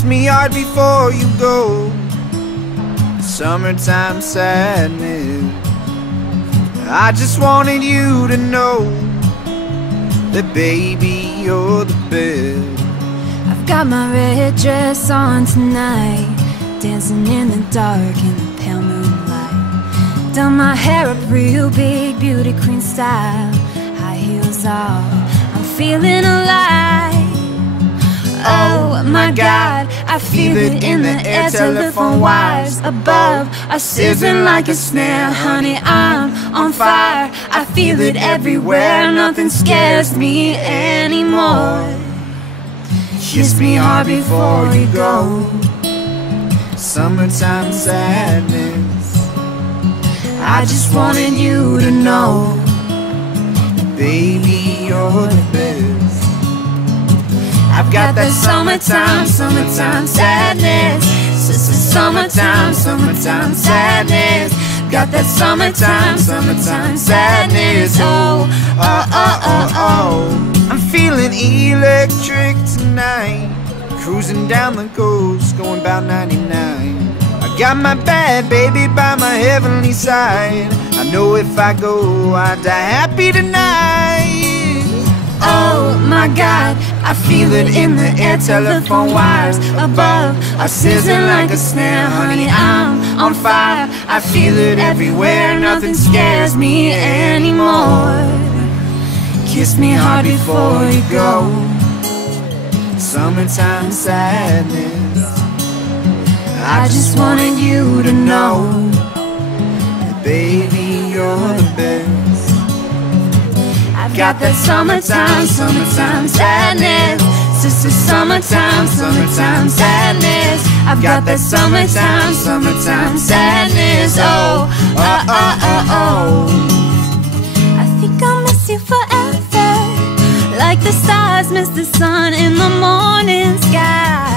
kiss me hard before you go. Summertime sadness. I just wanted you to know that baby, you're the best. I've got my red dress on tonight, dancing in the dark in the pale moonlight. Done my hair up real big, beauty queen style, high heels off, I'm feeling alive. Oh my God, I feel it in the air. Telephone wires above are sizzling like a snare. Honey, I'm on fire, I feel it everywhere. Nothing scares me anymore. Kiss me hard before you go. Summertime sadness. I just wanted you to know, baby, you're the best. I've got that summertime sadness. Summertime sadness. Got that summertime sadness. Oh, oh, oh, oh, oh. I'm feeling electric tonight, cruising down the coast, going about 99. I got my bad baby by my heavenly side. I know if I go, I die happy tonight. Oh my God, I feel it in the air. Telephone wires above are sizzling like a snare. Honey, I'm on fire, I feel it everywhere. Nothing scares me anymore. Kiss me hard before you go. Summertime sadness. I just wanted you to know that baby, you're the best. I've got that summertime sadness. Summertime sadness. I've got that summertime sadness. Oh, oh, oh, oh, oh. I think I'll miss you forever, like the stars miss the sun in the morning sky.